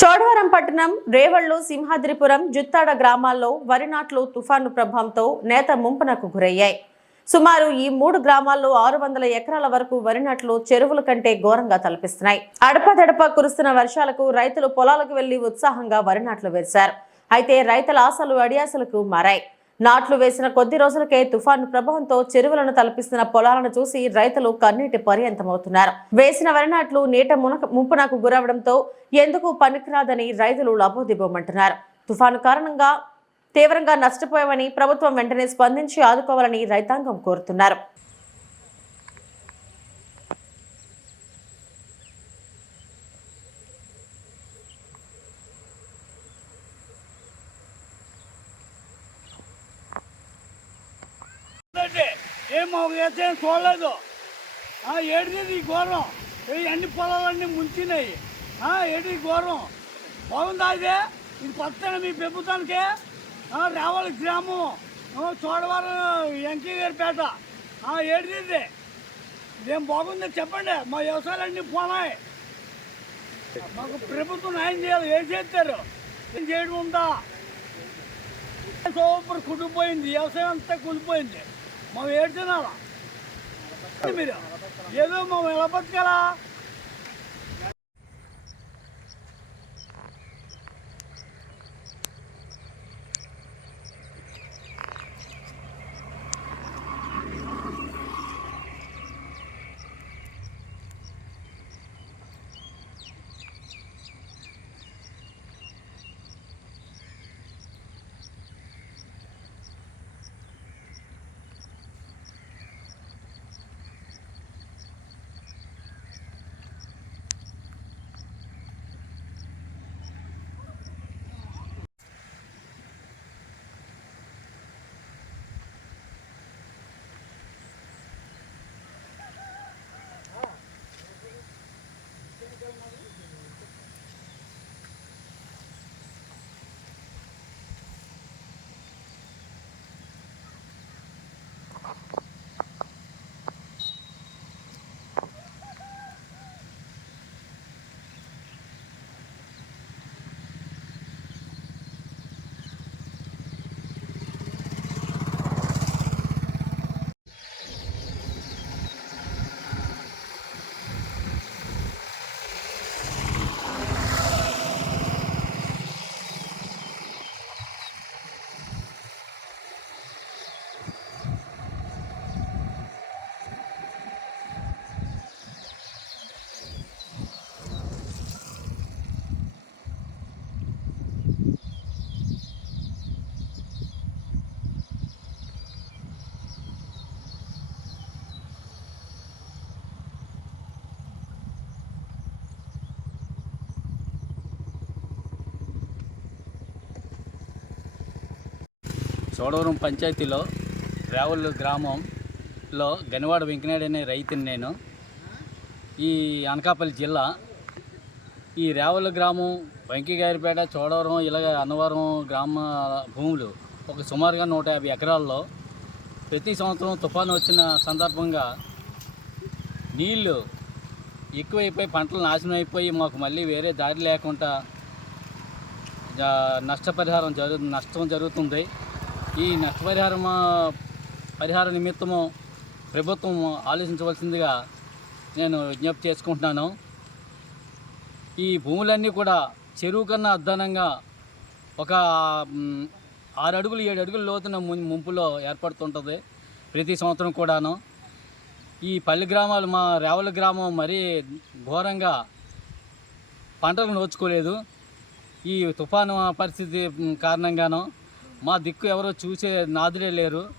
చోడవరం పట్టణం, రేవళ్లు, సింహాద్రిపురం, జుత్తాడ గ్రామాల్లో వరి నాట్లు తుఫాను ప్రభావంతో నేత ముంపునకు గురయ్యాయి. సుమారు ఈ 3 గ్రామాల్లో 600 ఎకరాల వరకు వరి నాట్లు చెరువుల కంటే ఘోరంగా తలపిస్తున్నాయి. అడపదడప కురుస్తున్న వర్షాలకు రైతులు పొలాలకు వెళ్లి ఉత్సాహంగా వరి నాట్లు వేశారు. అయితే రైతుల ఆశలు అడియాసలకు మారాయి. నాట్లు వేసిన కొద్ది రోజులకే తుఫాను ప్రభావంతో చెరువులను తలపిస్తున్న పొలాలను చూసి రైతులు కన్నీటి పర్యంతమవుతున్నారు. వేసిన వరి నాట్లు నీట ముంపునకు గురవడంతో ఎందుకు పనికిరాదని రైతులు లబోదిబోమంటున్నారు. తుఫాను కారణంగా తీవ్రంగా నష్టపోయామని ప్రభుత్వం వెంటనే స్పందించి ఆదుకోవాలని రైతాంగం కోరుతున్నారు. ఏం చూడలేదు. ఏడిది ఘోరం, అన్ని పొలాలన్నీ ముంచినాయి. ఏడి ఘోరం బాగుందా? ఇదే ఇది కొత్తగా మీ ప్రభుత్వానికి రావాలి గ్రామం, చోడవరం, వెంకయ్యగారిపేట. ఏడిది ఇదేం బాగుందో చెప్పండి. మా వ్యవసాయాలన్నీ పోనాయి. మాకు ప్రభుత్వం న్యాయం చేయాలి. ఏం చేస్తారు? ఏం చేయడం ఉందా? సూపర్ కుడిపోయింది, వ్యవసాయం అంతా కూలిపోయింది. మేము ఏడ్చినారా? మీరు ఏదో మేము ఎలా బతకాలా? చోడవరం పంచాయతీలో రేవళ్ళు గ్రామంలో గనివాడ వెంకనాయుడు అనే రైతుని నేను. ఈ అనకాపల్లి జిల్లా, ఈ రేవళ్ళ గ్రామం, వెంకయ్యగారిపేట, చోడవరం, ఇలాగ అన్నవరం గ్రామ భూములు ఒక సుమారుగా 150 ఎకరాల్లో ప్రతి సంవత్సరం తుఫాను వచ్చిన సందర్భంగా నీళ్ళు ఎక్కువైపోయి పంటలు నాశనం అయిపోయి మాకు మళ్ళీ వేరే దారి లేకుండా నష్టం జరుగుతుంది. ఈ పరిహార నిమిత్తము ప్రభుత్వం ఆలోచించవలసిందిగా నేను విజ్ఞప్తి చేసుకుంటున్నాను. ఈ భూములన్నీ కూడా చెరువు కన్నా అధ్వానంగా ఒక 6 అడుగులు 7 అడుగుల లోతున ముంపులో ఏర్పడుతుంటుంది ప్రతి సంవత్సరం కూడాను. ఈ పల్లె గ్రామాలు, మా రేవళ్ళ గ్రామం మరీ ఘోరంగా పంటలు నోచుకోలేదు. ఈ తుఫాను పరిస్థితి కారణంగాను మా దిక్కు ఎవరో చూసే నాదులే లేరు.